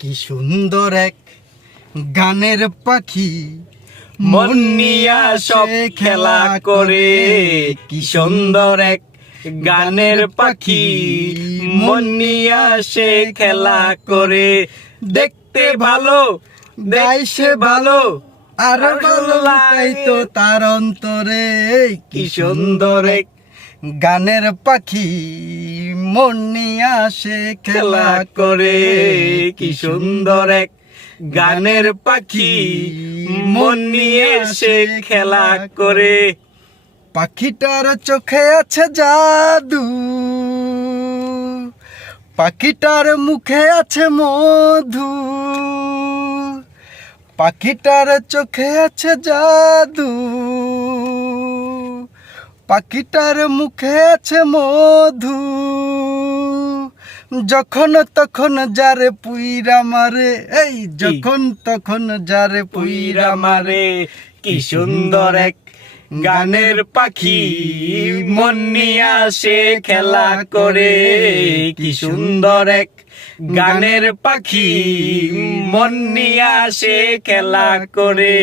কি সুন্দর এক গানের পাখি। মন নিয়া সব খেলা করে কি সুন্দর এক গানের পাখি। মন নিয়া সে খেলা করে। দেখতে ভালো গাইছে ভালো। আর ভালো লাগাই তো তার অন্তরে। কি সুন্দর এক গানের পাখি মন আসে খেলা করে। কি সুন্দর এক গানের পাখি মন নিয়ে সে খেলা করে। পাখিটার চোখে আছে জাদু। পাখিটার মুখে আছে মধু। পাখিটার চোখে আছে জাদু। পাখিটার মুখে আছে মধু। যখন তখন যারে পুইরা মারে, এই যখন তখন যারে পুইরা মারে, কি সুন্দর এক গানের পাখি। মন নিয়ে আসে খেলা করে, কি সুন্দর এক গানের পাখি। মন নিয়ে আসে খেলা করে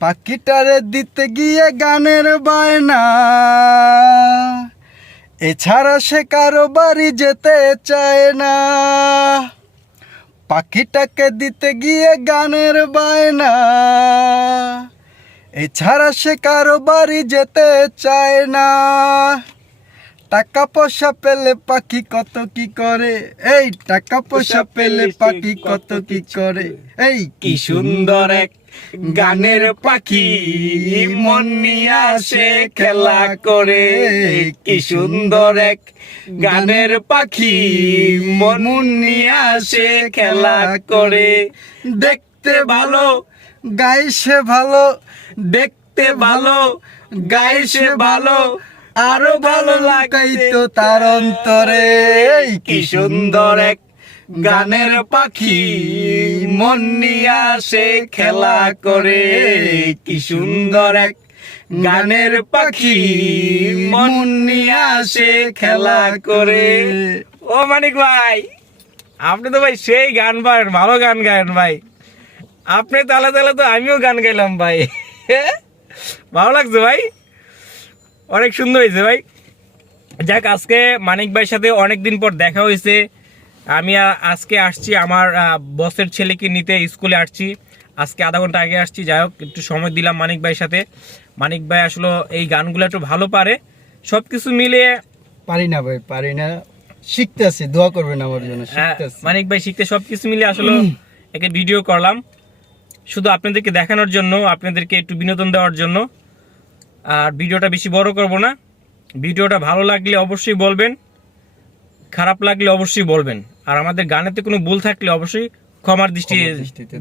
পাখিটারে দিতে গিয়ে গানের বায়না। এছাড়া সে কারও বাড়ি যেতে চায় না। পাখিটাকে দিতে গিয়ে গানের বায়না। এছাড়া সে কারও বাড়ি যেতে চায় না। টাকা পয়সা পেলে পাখি কত কি করে? এই টাকা পয়সা পেলে পাখি কত কি করে? এই কি সুন্দর এক গানের পাখি মন নিয়ে আসে খেলা করে। কি সুন্দর এক গানের পাখি মন নিয়ে আসে খেলা করে। দেখতে ভালো গাইছে ভালো। দেখতে ভালো গাইছে ভালো। আরও ভালো লাগাইতো তো তার অন্তরে। কি সুন্দর এক গানের পাখি, মন নিয়ে আসে খেলা করে। কি সুন্দর এক গানের পাখি, মন নিয়ে আসে খেলা করে। ও মানিক ভাই, আপনি তো ভাই সেই গান পারেন ভালো গান গায়েন ভাই। আপনি তালে তালে তো আমিও গান গাইলাম ভাই। ভালো লাগছে ভাই? অনেক সুন্দর হয়েছে ভাই। যাক, আজকে মানিক ভাইয়ের সাথে অনেক দিন পর দেখা হয়েছে। আমি আজকে আসছি আমার বসের ছেলেকে নিতে স্কুলে আসছি। আজকে আধা ঘণ্টা আগে আসছি যাই হোক একটু সময় দিলাম মানিক ভাইয়ের সাথে। মানিক ভাই আসলে এই গানগুলো একটু ভালো পারে। সব কিছু মিলিয়ে পারি না ভাই পারি না। শিখতেছি দোয়া করবেন আমার জন্য মানিক ভাই শিখতে সব কিছু মিলিয়ে আসলে একে ভিডিও করলাম। শুধু আপনাদেরকে দেখানোর জন্য আপনাদেরকে একটু বিনোদন দেওয়ার জন্য। আর ভিডিওটা বেশি বড় করব না। ভিডিওটা ভালো লাগলে অবশ্যই বলবেন খারাপ লাগলে অবশ্যই বলবেন। আর আমাদের গানেতে কোনো ভুল থাকলে অবশ্যই ক্ষমার দৃষ্টি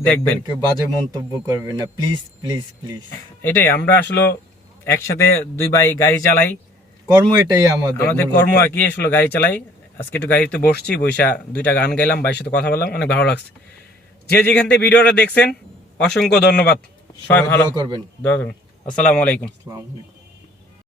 দেখবেন কেউ বাজে মন্তব্য করবেন না। প্লিজ প্লিজ প্লিজ এটাই আমরা আসলে একসাথে দুই ভাই গাড়ি চালাই। কর্ম এটাই আমাদের আমাদের কর্ম আর কি আসলে গাড়ি চালাই। আজকে একটু গাড়িতে বসছি বৈশা দুইটা গান গাইলাম ভাইয়ের সাথে কথা বললাম অনেক ভালো লাগছে। যে যেখান থেকে ভিডিওটা দেখছেন অসংখ্য ধন্যবাদ। সবাই ভালো করবেন। আসসালামু আলাইকুম। আসসালামু আলাইকুম।